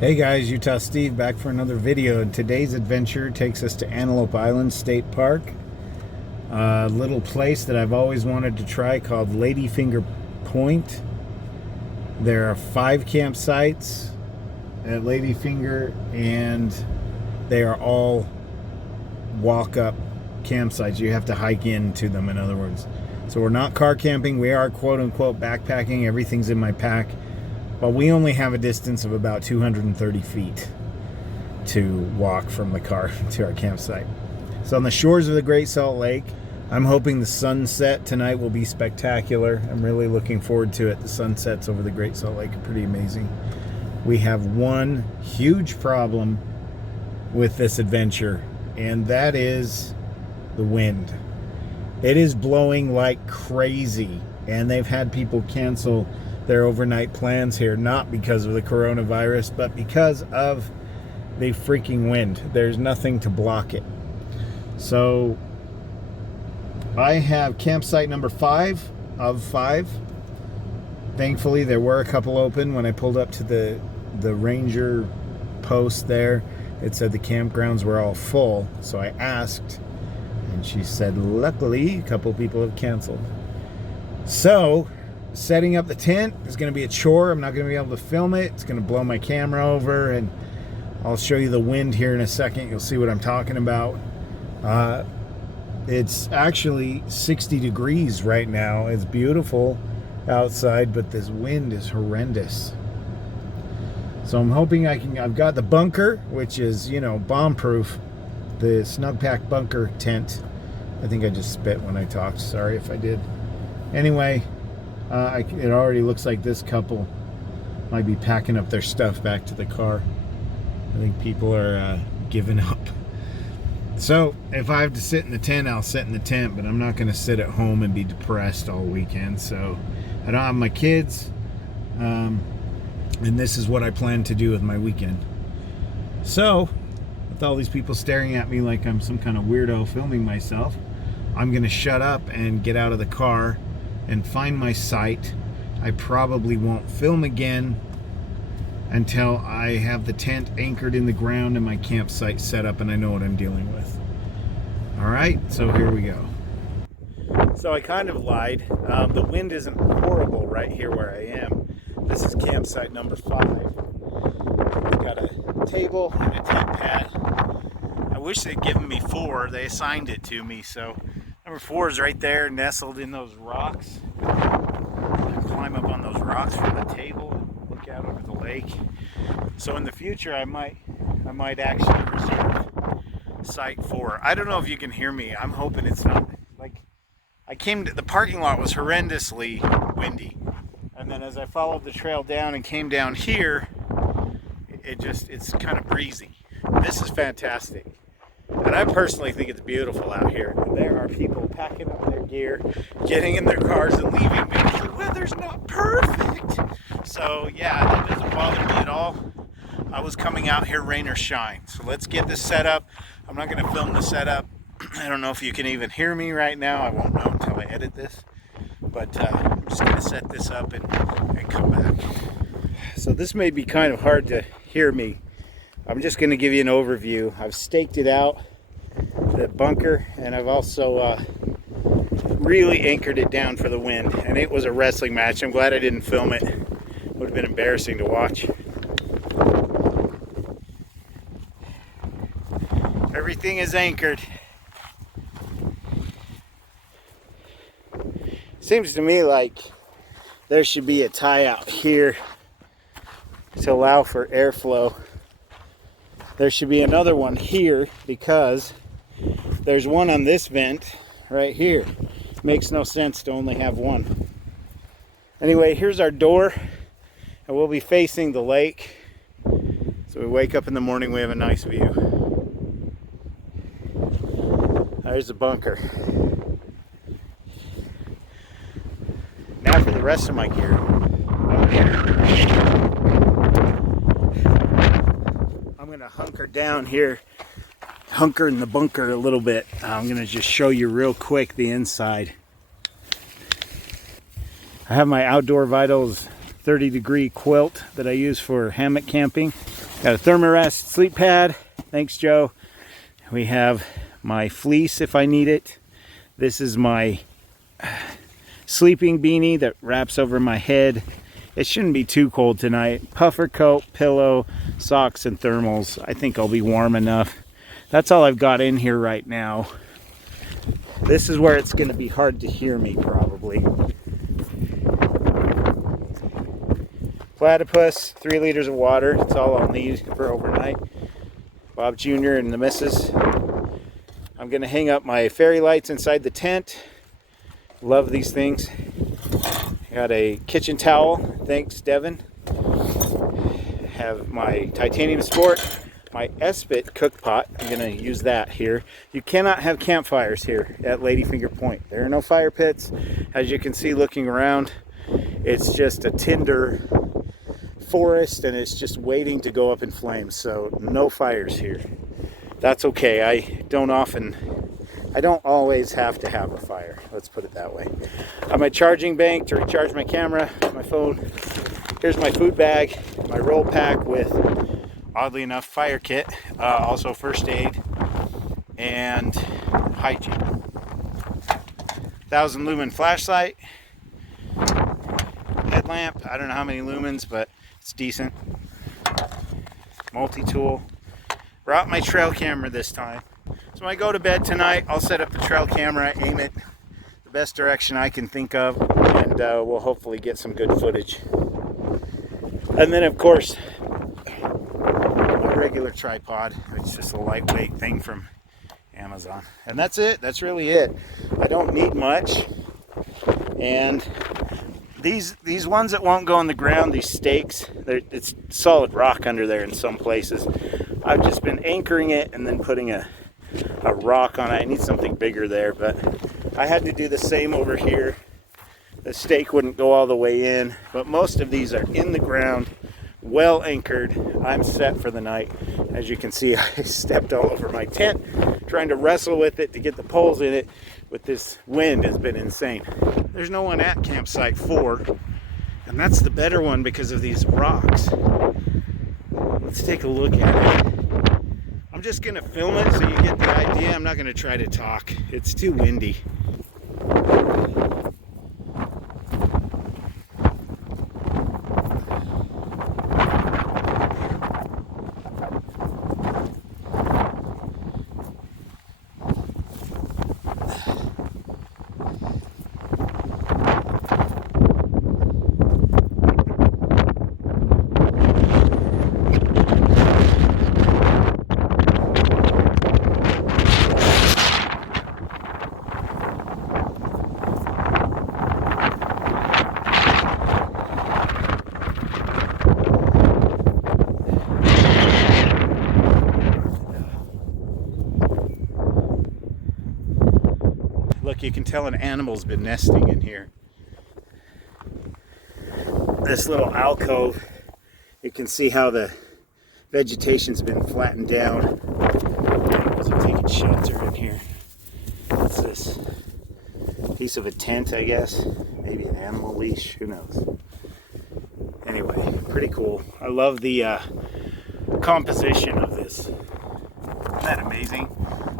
Hey guys, Utah Steve back for another video. And today's adventure takes us to Antelope Island State Park, a little place that I've always wanted to try called Ladyfinger Point. There are 5 campsites at Ladyfinger, and they are all walk-up campsites. You have to hike into them, in other words. So we're not car camping, we are quote-unquote backpacking. Everything's in my pack. But we only have a distance of about 230 feet to walk from the car to our campsite. So on the shores of the Great Salt Lake, I'm hoping the sunset tonight will be spectacular. I'm really looking forward to it. The sunsets over the Great Salt Lake are pretty amazing. We have one huge problem with this adventure, and that is the wind. It is blowing like crazy, and they've had people cancel their overnight plans here, not because of the coronavirus, but because of the freaking wind. There's nothing to block it. So I have campsite number 5 of 5. Thankfully, there were a couple open. When I pulled up to the ranger post there, it said the campgrounds were all full. So I asked, and she said, luckily, a couple people have canceled. So setting up the tent is going to be a chore. I'm not going to be able to film it. It's going to blow my camera over, and I'll show you the wind here in a second. You'll see what I'm talking about. It's actually 60 degrees right now. It's beautiful outside, but this wind is horrendous. So I'm hoping I've got the bunker, which is, bomb proof. The snug pack bunker tent. I think I just spit when I talked. Sorry if I did. Anyway, it already looks like this couple might be packing up their stuff back to the car. I think people are giving up. So if I have to sit in the tent, I'll sit in the tent, but I'm not going to sit at home and be depressed all weekend. So I don't have my kids, and this is what I plan to do with my weekend. So with all these people staring at me like I'm some kind of weirdo filming myself, I'm going to shut up and get out of the car and find my site. I probably won't film again until I have the tent anchored in the ground and my campsite set up and I know what I'm dealing with. Alright, so here we go. So I kind of lied. The wind isn't horrible right here where I am. This is campsite number 5. We've got a table and a tent pad. I wish they'd given me 4. They assigned it to me, so number 4 is right there, nestled in those rocks. I climb up on those rocks for the table and look out over the lake. So in the future, I might actually reserve site 4. I don't know if you can hear me. I'm hoping it's not. Like, the parking lot was horrendously windy, and then as I followed the trail down and came down here, it's kind of breezy. This is fantastic. And I personally think it's beautiful out here. There are people packing up their gear, getting in their cars and leaving because the weather's not perfect. So yeah, that doesn't bother me at all. I was coming out here rain or shine. So let's get this set up. I'm not going to film the setup. I don't know if you can even hear me right now. I won't know until I edit this. But I'm just going to set this up and come back. So this may be kind of hard to hear me. I'm just going to give you an overview. I've staked it out, the bunker, and I've also really anchored it down for the wind. And it was a wrestling match. I'm glad I didn't film it. It would have been embarrassing to watch. Everything is anchored. Seems to me like there should be a tie out here to allow for airflow. There should be another one here because there's one on this vent right here. Makes no sense to only have one. Anyway, here's our door, and we'll be facing the lake. So we wake up in the morning, we have a nice view. There's the bunker. Now for the rest of my gear. I'm going to hunker down here, hunker in the bunker a little bit. I'm going to just show you real quick the inside. I have my Outdoor Vitals 30-degree quilt that I use for hammock camping. Got a Thermarest sleep pad. Thanks, Joe. We have my fleece if I need it. This is my sleeping beanie that wraps over my head. It shouldn't be too cold tonight. Puffer coat, pillow, socks, and thermals. I think I'll be warm enough. That's all I've got in here right now. This is where it's going to be hard to hear me probably. Platypus, 3 liters of water. It's all I'll need for overnight. Bob Jr. and the missus. I'm going to hang up my fairy lights inside the tent. Love these things. Got a kitchen towel. Thanks, Devin. Have my titanium sport. My Espit cook pot. I'm going to use that here. You cannot have campfires here at Ladyfinger Point. There are no fire pits. As you can see looking around, it's just a tinder forest and it's just waiting to go up in flames. So no fires here. That's okay. I don't always have to have a fire. Let's put it that way. I have my charging bank to recharge my camera, my phone. Here's my food bag, my roll pack with, oddly enough, fire kit, also first aid, and hygiene. 1,000 lumen flashlight, headlamp. I don't know how many lumens, but it's decent. Multi-tool. Brought my trail camera this time. So when I go to bed tonight, I'll set up the trail camera, aim it the best direction I can think of, and we'll hopefully get some good footage. And then, of course, my regular tripod. It's just a lightweight thing from Amazon. And that's it. That's really it. I don't need much. And these ones that won't go on the ground, these stakes, it's solid rock under there in some places. I've just been anchoring it and then putting a rock on it. I need something bigger there, but I had to do the same over here. The stake wouldn't go all the way in, but most of these are in the ground, well anchored. I'm set for the night. As you can see, I stepped all over my tent trying to wrestle with it to get the poles in it. With this wind has been insane. There's no one at campsite 4, and that's the better one because of these rocks. Let's take a look at it. I'm just gonna film it so you get the idea. I'm not gonna try to talk. It's too windy. Look, you can tell an animal's been nesting in here. This little alcove, you can see how the vegetation's been flattened down. Animals are taking shelter in here. What's this? Piece of a tent, I guess. Maybe an animal leash, who knows. Anyway, pretty cool. I love the composition of this. Isn't that amazing?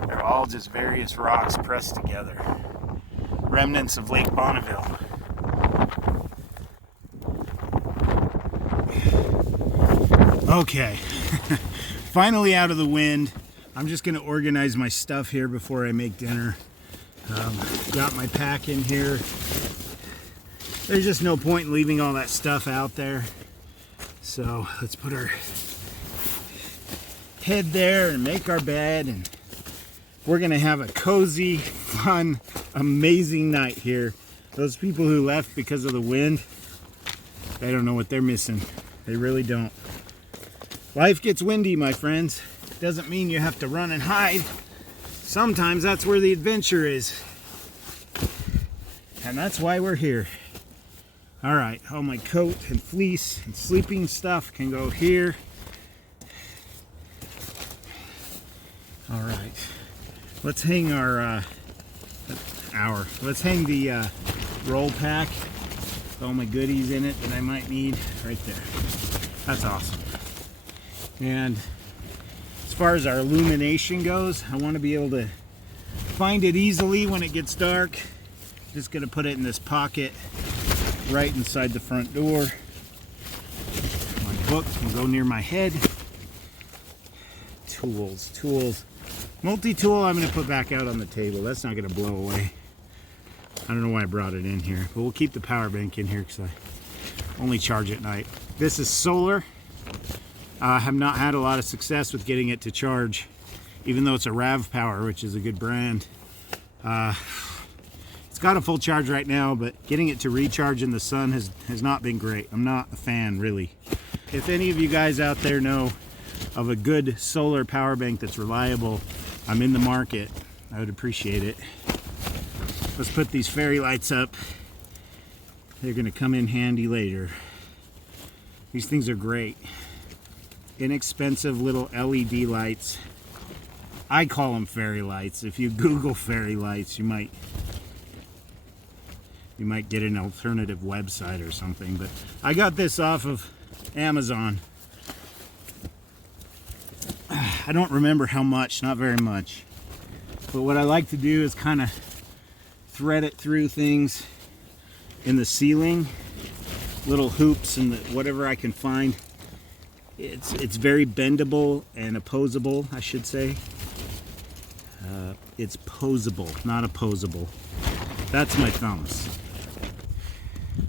They're all just various rocks pressed together. Remnants of Lake Bonneville. Okay, finally out of the wind. I'm just gonna organize my stuff here before I make dinner. Got my pack in here. There's just no point in leaving all that stuff out there. So let's put our head there and make our bed, and we're gonna have a cozy, fun, amazing night here. Those people who left because of the wind, they don't know what they're missing. They really don't. Life gets windy, my friends. Doesn't mean you have to run and hide. Sometimes that's where the adventure is. And that's why we're here. All right, all my coat and fleece and sleeping stuff can go here. All right, let's hang let's hang the roll pack with all my goodies in it that I might need right there. That's awesome. And as far as our illumination goes, I want to be able to find it easily when it gets dark. Just going to put it in this pocket right inside the front door. My book can go near my head. Tools. Multi-tool I'm going to put back out on the table. That's not going to blow away. I don't know why I brought it in here, but we'll keep the power bank in here because I only charge at night. This is solar. I have not had a lot of success with getting it to charge, even though it's a RAV Power, which is a good brand. It's got a full charge right now, but getting it to recharge in the sun has not been great. I'm not a fan, really. If any of you guys out there know of a good solar power bank that's reliable, I'm in the market. I would appreciate it. Let's put these fairy lights up. They're gonna come in handy later. These things are great. Inexpensive little LED lights. I call them fairy lights. If you Google fairy lights, you might get an alternative website or something. But I got this off of Amazon. I don't remember how much, not very much. But what I like to do is kind of thread it through things in the ceiling, little hoops and whatever I can find. It's very bendable and opposable, I should say. It's posable, not opposable. That's my thumbs.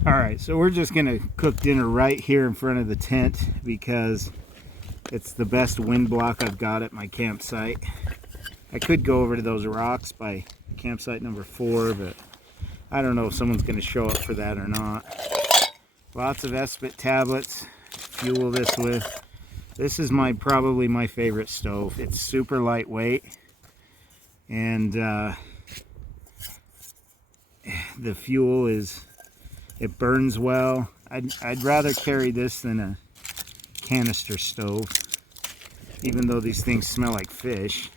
All right, so we're just gonna cook dinner right here in front of the tent because it's the best wind block I've got at my campsite. I could go over to those rocks by campsite number 4, but I don't know if someone's gonna show up for that or not. Lots of Espit tablets, fuel this with. This is probably my favorite stove. It's super lightweight, and the fuel it burns well. I'd rather carry this than a canister stove, even though these things smell like fish.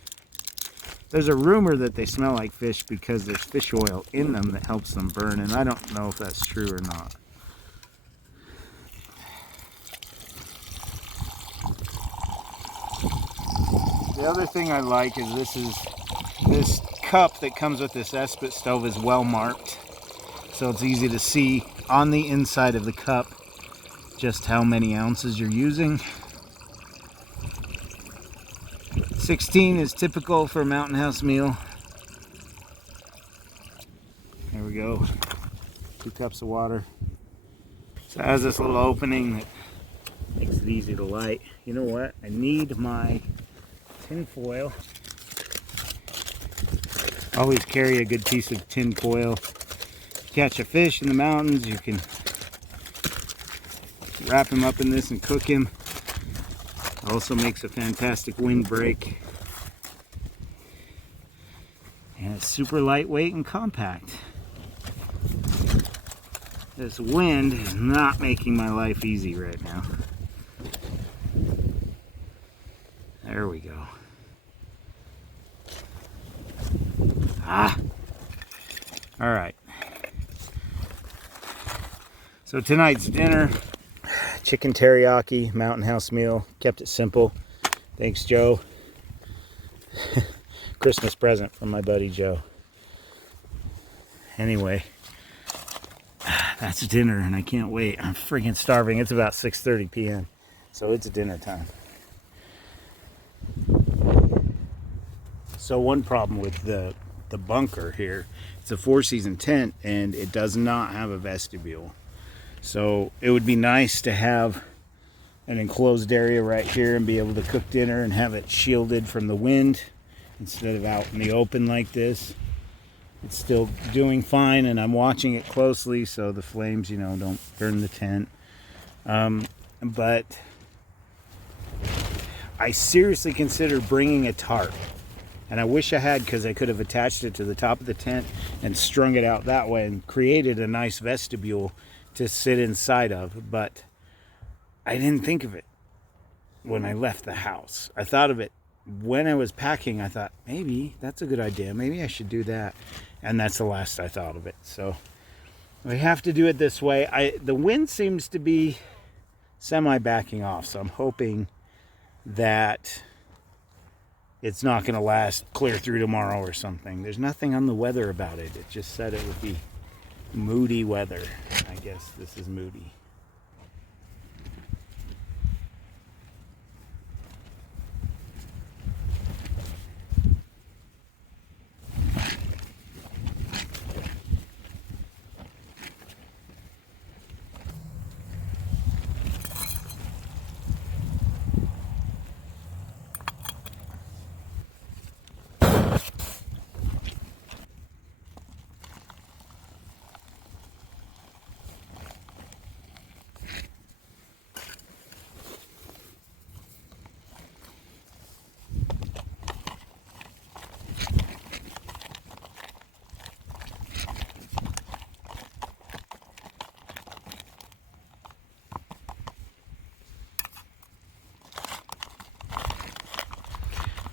There's a rumor that they smell like fish because there's fish oil in them that helps them burn, and I don't know if that's true or not. The other thing I like is this cup that comes with this Espit stove is well marked, so it's easy to see on the inside of the cup just how many ounces you're using. 16 is typical for a Mountain House meal. There we go. 2 cups of water. So it has this little opening that makes it easy to light. You know what? I need my tin foil. Always carry a good piece of tin foil. Catch a fish in the mountains, you can wrap him up in this and cook him. Also makes a fantastic windbreak. And it's super lightweight and compact. This wind is not making my life easy right now. There we go. All right. So tonight's dinner, chicken teriyaki, Mountain House meal. Kept it simple. Thanks, Joe. Christmas present from my buddy Joe. Anyway, that's dinner and I can't wait. I'm freaking starving. It's about 6:30 p.m. So it's dinner time. So one problem with the bunker here, it's a 4-season tent and it does not have a vestibule. So it would be nice to have an enclosed area right here and be able to cook dinner and have it shielded from the wind instead of out in the open like this. It's still doing fine and I'm watching it closely so the flames, don't burn the tent. But I seriously consider bringing a tarp. And I wish I had, because I could have attached it to the top of the tent and strung it out that way and created a nice vestibule to sit inside of. But I didn't think of it when I left the house. I thought of it when I was packing. I thought, maybe that's a good idea. Maybe I should do that. And that's the last I thought of it. So we have to do it this way. The wind seems to be semi-backing off, so I'm hoping that it's not going to last clear through tomorrow or something. There's nothing on the weather about it. It just said it would be moody weather. I guess this is moody.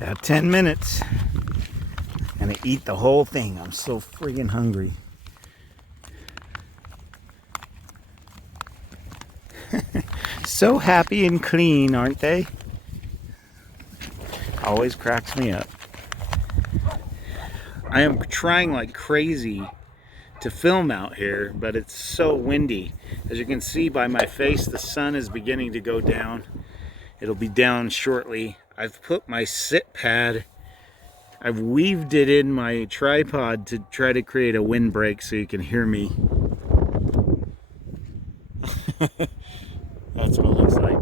About 10 minutes. I'm gonna eat the whole thing. I'm so friggin' hungry. So happy and clean, aren't they? Always cracks me up. I am trying like crazy to film out here, but it's so windy. As you can see by my face, the sun is beginning to go down. It'll be down shortly. I've put my sit pad, I've weaved it in my tripod to try to create a windbreak so you can hear me. That's what it looks like.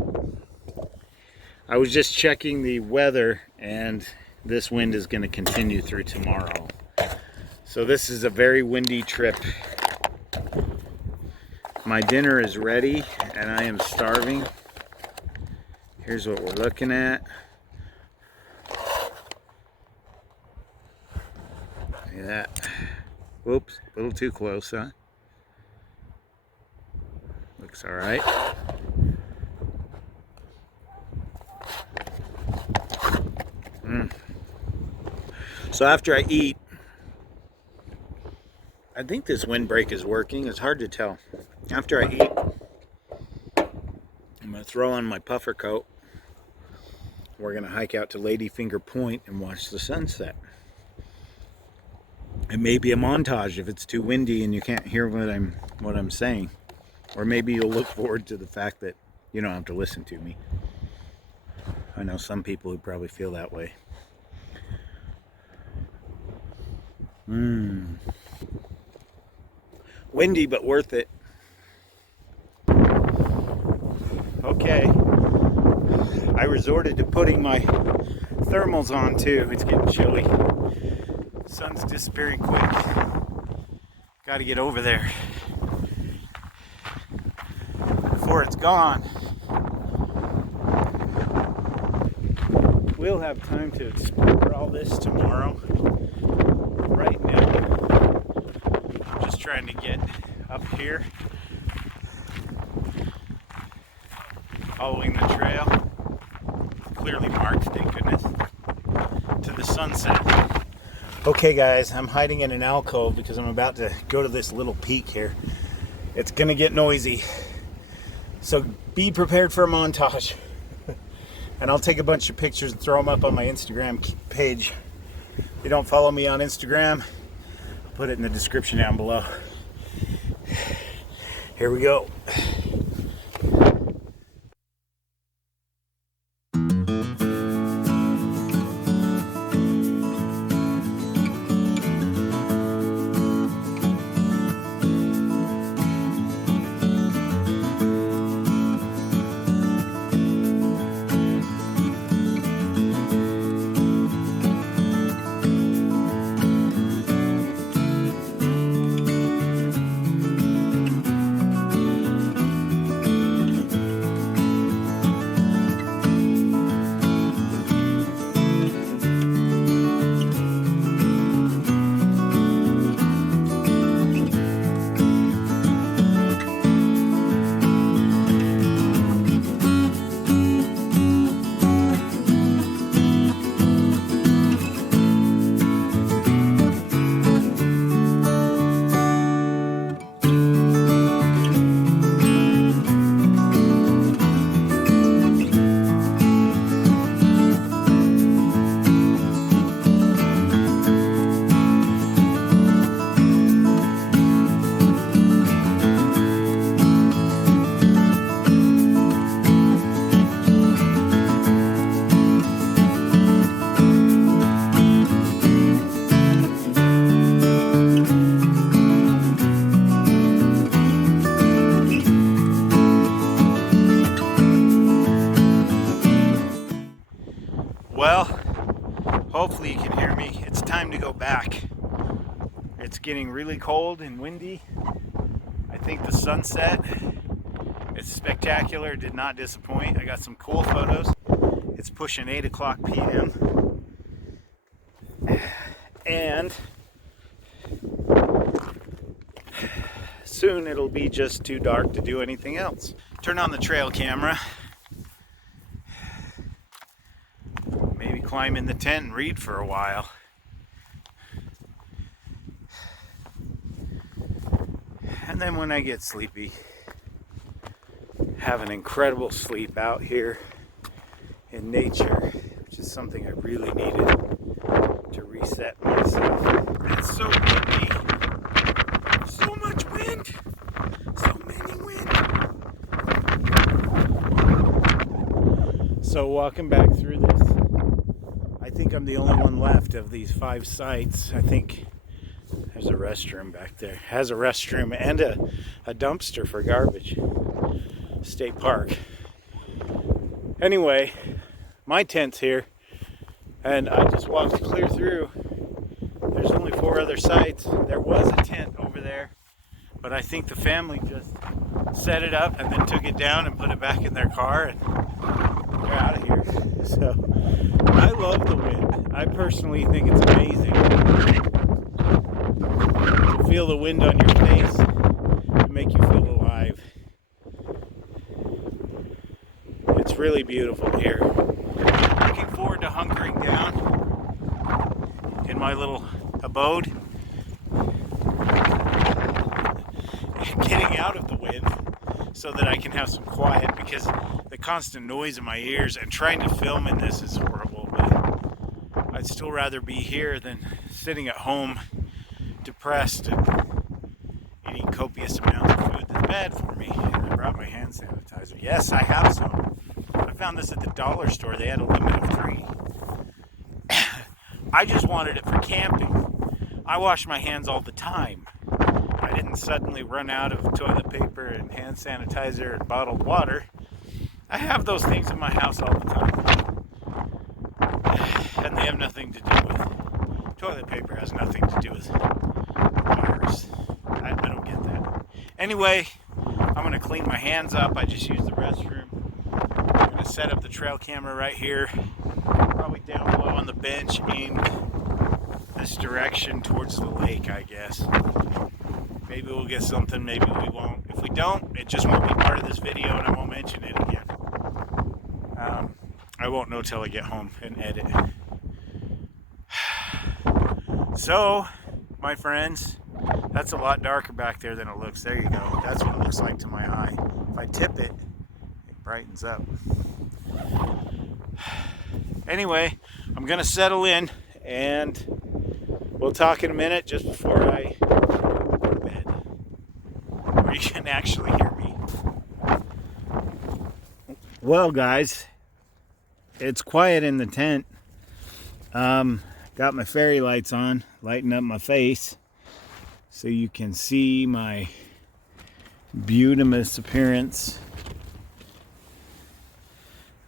I was just checking the weather, and this wind is going to continue through tomorrow. So this is a very windy trip. My dinner is ready, and I am starving. Here's what we're looking at. Look at that. Whoops, a little too close, huh? Looks all right. So after I eat, I think this windbreak is working. It's hard to tell. After I eat, I'm going to throw on my puffer coat. We're going to hike out to Ladyfinger Point and watch the sunset. It may be a montage if it's too windy and you can't hear what I'm saying. Or maybe you'll look forward to the fact that you don't have to listen to me. I know some people who probably feel that way. Windy, but worth it. Okay. I resorted to putting my thermals on too. It's getting chilly. Sun's disappearing quick. Got to get over there before it's gone. We'll have time to explore all this tomorrow. Right now, I'm just trying to get up here, following the trail, clearly marked, thank goodness, to the sunset. Okay guys, I'm hiding in an alcove because I'm about to go to this little peak here. It's gonna get noisy, so be prepared for a montage. And I'll take a bunch of pictures and throw them up on my Instagram page. If you don't follow me on Instagram, I'll put it in the description down below. Here we go. It's getting really cold and windy. I think the sunset is spectacular. Did not disappoint. I got some cool photos. It's pushing 8 o'clock p.m. and soon it'll be just too dark to do anything else. Turn on the trail camera. Maybe climb in the tent and read for a while. And then when I get sleepy, have an incredible sleep out here in nature, which is something I really needed to reset myself. It's so windy. So much wind. So many wind. So walking back through this, I think I'm the only one left of these 5 sites. I think there's a restroom back there. It has a restroom and a dumpster for garbage. State Park. Anyway, my tent's here, and I just walked clear through. There's only 4 other sites. There was a tent over there, but I think the family just set it up and then took it down and put it back in their car, and they're out of here. So I love the wind. I personally think it's amazing. To feel the wind on your face to make you feel alive. It's really beautiful here. Looking forward to hunkering down in my little abode and getting out of the wind so that I can have some quiet, because the constant noise in my ears and trying to film in this is horrible. But I'd still rather be here than sitting at home depressed and eating copious amounts of food that's bad for me. And I brought my hand sanitizer. Yes, I have some. I found this at the dollar store. They had a limit of 3. I just wanted it for camping. I wash my hands all the time. I didn't suddenly run out of toilet paper and hand sanitizer and bottled water. I have those things in my house all the time. And they have nothing to do with... Toilet paper has nothing to do with virus. I don't get that. Anyway, I'm going to clean my hands up. I just used the restroom. I'm going to set up the trail camera right here. Probably down below on the bench, aimed this direction towards the lake, I guess. Maybe we'll get something, maybe we won't. If we don't, it just won't be part of this video and I won't mention it again. I won't know till I get home and edit. So, my friends, that's a lot darker back there than it looks. There you go. That's what it looks like to my eye. If I tip it, it brightens up. Anyway, I'm going to settle in, and we'll talk in a minute just before I go to bed, where you can actually hear me. Well, guys, it's quiet in the tent. Got my fairy lights on, lighting up my face so you can see my beautimous appearance.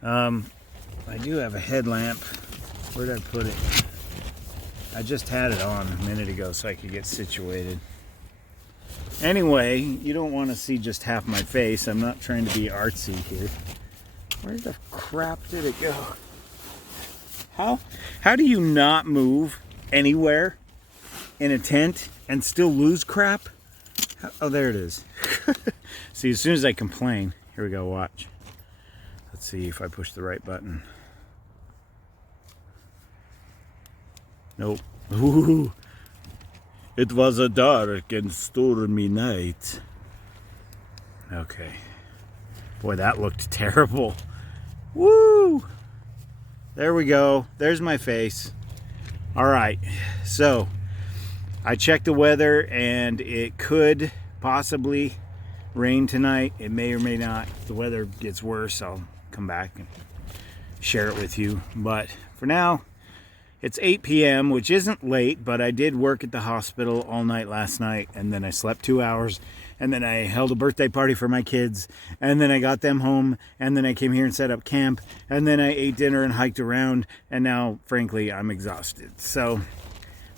I do have a headlamp. Where did I put it? I just had it on a minute ago so I could get situated. Anyway, you don't want to see just half my face. I'm not trying to be artsy here. Where the crap did it go? How do you not move anywhere in a tent and still lose crap? Oh, there it is. See, as soon as I complain, here we go, watch. Let's see if I push the right button. Nope. Ooh, it was a dark and stormy night. Okay. Boy, that looked terrible. Woo! There we go. There's my face. All right. So, I checked the weather and it could possibly rain tonight. It may or may not. If the weather gets worse, I'll come back and share it with you. But for now, it's 8 p.m., which isn't late, but I did work at the hospital all night last night, and then I slept 2 hours, and then I held a birthday party for my kids, and then I got them home, and then I came here and set up camp, and then I ate dinner and hiked around, and now, frankly, I'm exhausted. So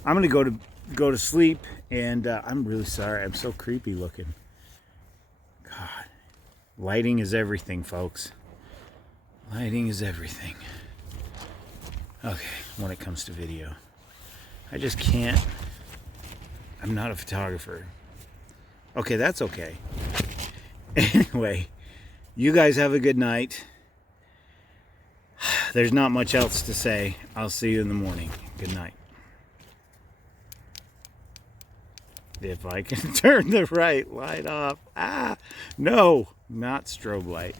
I'm going to go to go to sleep. And I'm really sorry. I'm so creepy looking. God. Lighting is everything, folks. Lighting is everything. Okay, when it comes to video. I just can't. I'm not a photographer. Okay, that's okay. Anyway, you guys have a good night. There's not much else to say. I'll see you in the morning. Good night. If I can turn the right light off. Ah, no, not strobe light.